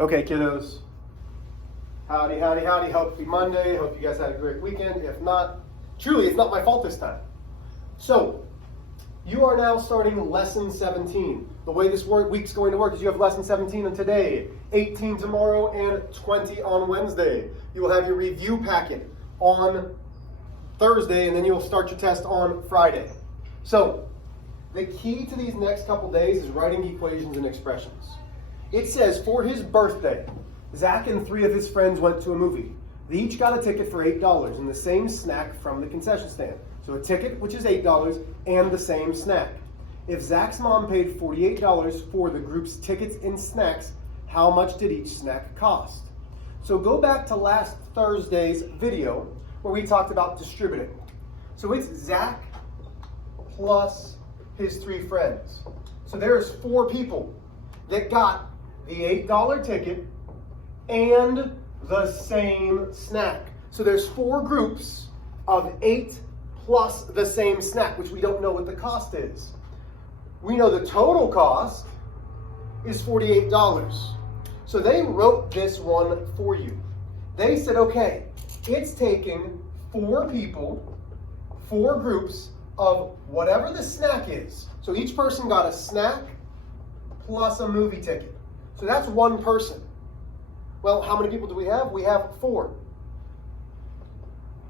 Okay, kiddos. Howdy, howdy, howdy. Happy Monday. Hope you guys had a great weekend. If not, truly, it's not my fault this time. So, you are now starting lesson 17. The way this week's going to work is you have lesson 17 on today, 18 tomorrow, and 20 on Wednesday. You will have your review packet on Thursday, and then you'll start your test on Friday. So, the key to these next couple days is writing equations and expressions. It says, for his birthday, Zach and 3 of his friends went to a movie. They each got a ticket for $8 and the same snack from the concession stand. So a ticket, which is $8, and the same snack. If Zach's mom paid $48 for the group's tickets and snacks, how much did each snack cost? So go back to last Thursday's video where we talked about distributing. So it's Zach plus his 3 friends. So there's 4 people that got the $8 ticket and the same snack. So there's 4 groups of 8 plus the same snack, which we don't know what the cost is. We know the total cost is $48. So they wrote this one for you. They said, okay, it's taking 4 people, 4 groups of whatever the snack is. So each person got a snack plus a movie ticket. So that's 1 person. Well, how many people do we have? We have 4.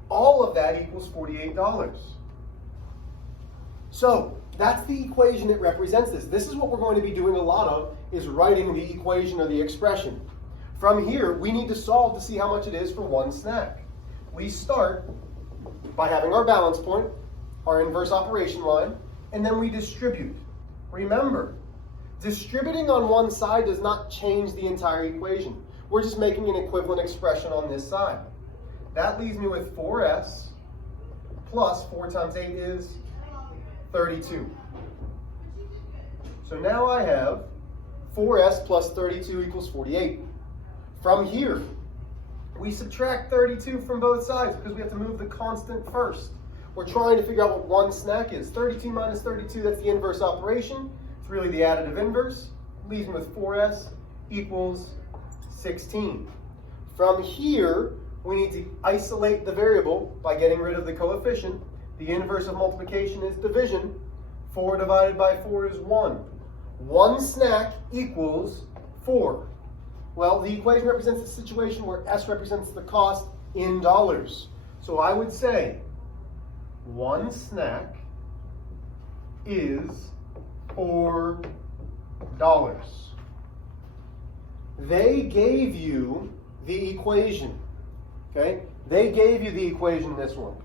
All of that equals $48. So that's the equation that represents this. This is what we're going to be doing a lot of, is writing the equation or the expression. From here, we need to solve to see how much it is for 1 snack. We start by having our balance point, our inverse operation line, and then we distribute. Remember, distributing on one side does not change the entire equation. We're just making an equivalent expression on this side. That leaves me with 4s plus 4 times 8 is 32. So now I have 4s plus 32 equals 48. From here, we subtract 32 from both sides because we have to move the constant first. We're trying to figure out what 1 snack is. 32 minus 32, that's the inverse operation. It's really the additive inverse. Leaves me with 4s equals 16. From here, we need to isolate the variable by getting rid of the coefficient. The inverse of multiplication is division. 4 divided by 4 is 1. 1 snack equals 4. Well, the equation represents a situation where S represents the cost in dollars. So I would say 1 snack is $4. They gave you the equation, okay? They gave you the equation, this one.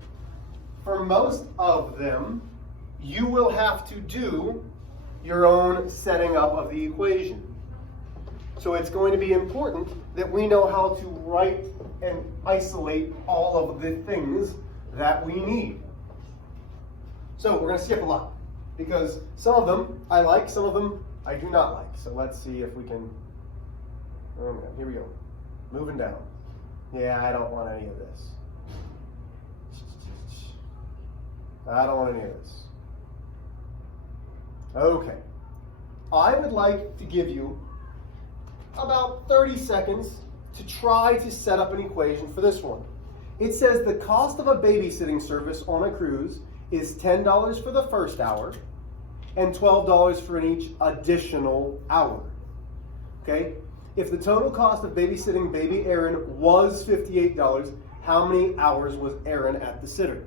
For most of them, you will have to do your own setting up of the equation. So it's going to be important that we know how to write and isolate all of the things that we need. So we're going to skip a lot because some of them I like, some of them I do not like. So let's see if we can. Oh man, here we go. Moving down. Yeah, I don't want any of this. I don't want any of this. Okay. I would like to give you about 30 seconds to try to set up an equation for this one. It says the cost of a babysitting service on a cruise is $10 for the first hour and $12 for each additional hour. Okay? If the total cost of babysitting baby Aaron was $58, how many hours was Aaron at the sitter?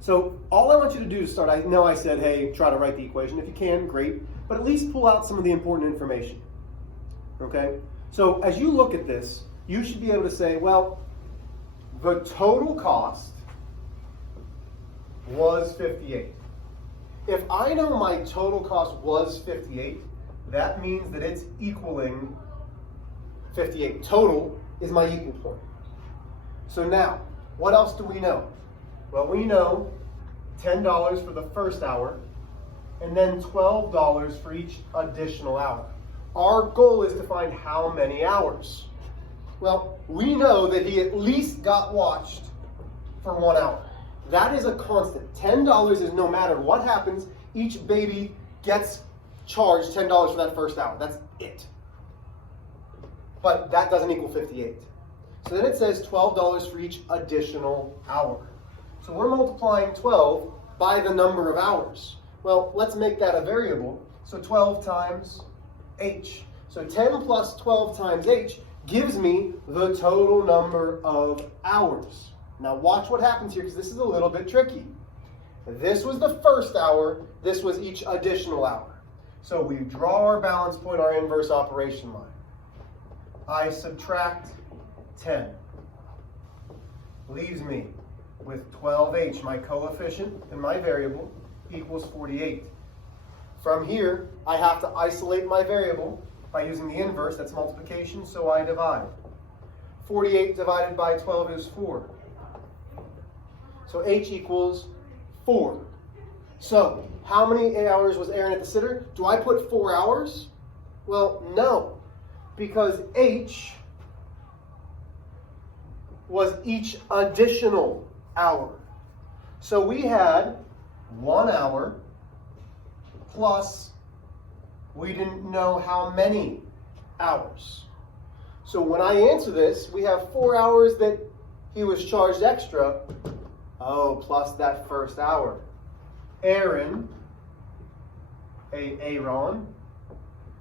So all I want you to do to start, I know I said, hey, try to write the equation. If you can, great. But at least pull out some of the important information. Okay? So as you look at this, you should be able to say, well, the total cost was 58. If I know my total cost was 58, that means that it's equaling 58. Total is my equal point. So now, what else do we know? Well, we know $10 for the first hour and then $12 for each additional hour. Our goal is to find how many hours. Well, we know that he at least got watched for 1 hour. That is a constant. $10 is no matter what happens, each baby gets charged $10 for that first hour. That's it. but that doesn't equal 58. So then it says $12 for each additional hour. So we're multiplying 12 by the number of hours. Well, let's make that a variable. So 12 times h. So 10 plus 12 times h gives me the total number of hours. Now watch what happens here, because this is a little bit tricky. This was the first hour, this was each additional hour. So we draw our balance point, our inverse operation line. I subtract 10. Leaves me with 12h, my coefficient and my variable, equals 48. From here, I have to isolate my variable by using the inverse, that's multiplication, so I divide. 48 divided by 12 is 4. So h equals 4. So, how many hours was Aaron at the sitter? Do I put 4 hours? Well, no, because h was each additional hour. So we had 1 hour plus we didn't know how many hours. So when I answer this, we have 4 hours that he was charged extra. Oh, plus that first hour. Aaron, Aaron,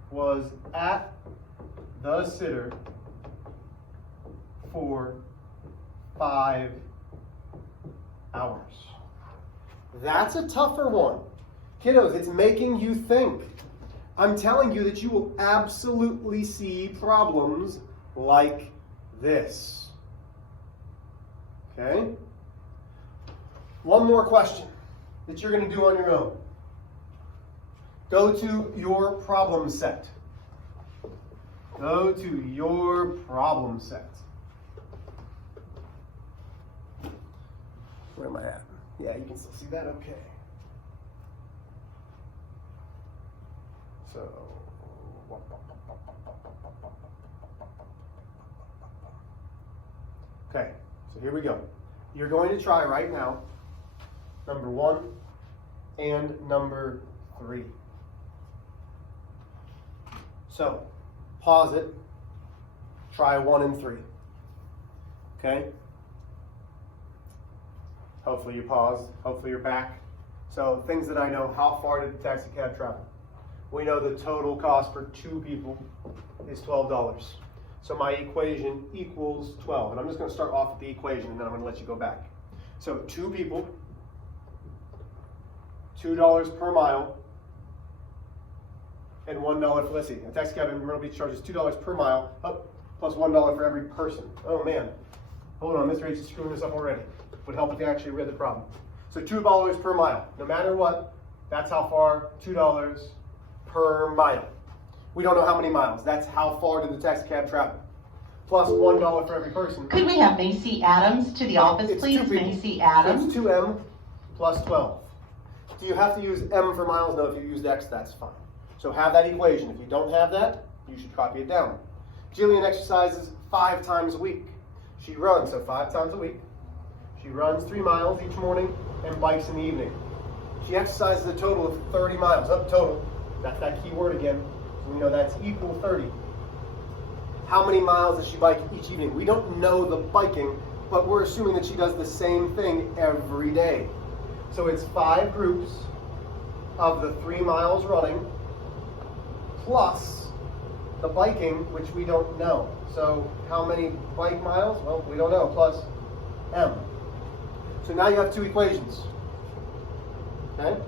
was at the sitter for 5 hours. That's a tougher one. Kiddos, it's making you think. I'm telling you that you will absolutely see problems like this. Okay? One more question that you're going to do on your own. Go to your problem set. Go to your problem set. Where am I at? Yeah, you can still see that? Okay. So, okay, so here we go. You're going to try right now number 1 and number 3. So, pause it, try 1 and 3. Okay? Hopefully you paused, hopefully you're back. So, things that I know, how far did the taxi cab travel? We know the total cost for 2 people is $12. So my equation equals 12. And I'm just going to start off with the equation, and then I'm going to let you go back. So 2 people, $2 per mile, and $1 for, let's see, a taxi cab in Myrtle Beach charges $2 per mile, plus $1 for every person. Oh man, hold on, Mr. H is screwing this up already. Would help if you actually read the problem. So $2 per mile, no matter what, that's how far, $2 per mile. We don't know how many miles. That's how far did the taxi cab travel. Plus $1 for every person. Could we have Macy Adams to the office, please? Macy Adams. It's 2m plus 12. Do you have to use m for miles? No, if you used x, that's fine. So have that equation. If you don't have that, you should copy it down. Jillian exercises 5 times a week. She runs, so 5 times a week. She runs 3 miles each morning and bikes in the evening. She exercises a total of 30 miles. Up total. That's that key word again. So we know that's equal 30. How many miles does she bike each evening? We don't know the biking, but we're assuming that she does the same thing every day. So it's 5 groups of the 3 miles running plus the biking, which we don't know. So how many bike miles? Well, we don't know, plus m. So now you have 2 equations. Okay?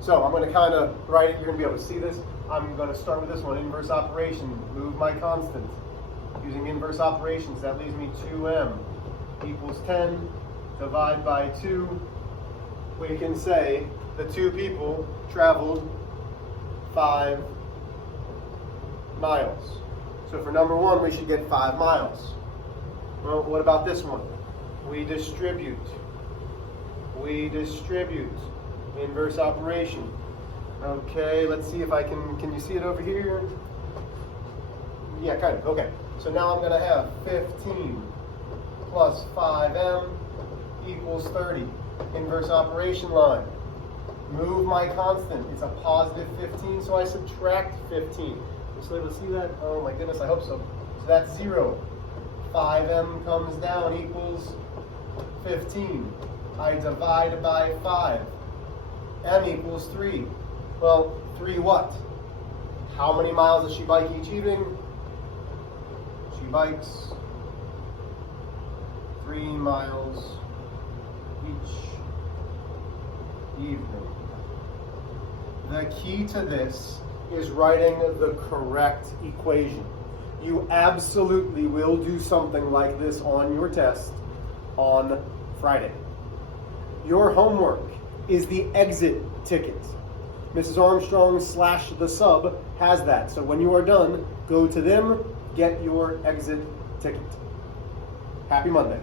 So I'm going to kind of write it. You're going to be able to see this. I'm going to start with this one, inverse operation. Move my constant. Using inverse operations, that leaves me 2m equals 10. Divide by 2. We can say the 2 people traveled 5 miles. So for number 1, we should get 5 miles. Well, what about this one? We distribute. We distribute. Inverse operation. Okay, let's see if I can you see it over here? Yeah, kind of. Okay. So now I'm going to have 15 plus 5m equals 30. Inverse operation line. Move my constant. It's a positive 15, so I subtract 15. So able to see that? Oh my goodness, I hope so. So that's 0. 5m comes down equals 15. I divide by 5. M equals 3. Well, 3 what? How many miles does she bike each evening? She bikes 3 miles each evening. The key to this is writing the correct equation. You absolutely will do something like this on your test on Friday. Your homework is the exit ticket. Mrs. Armstrong / the sub has that. So when you are done, go to them, get your exit ticket. Happy Monday.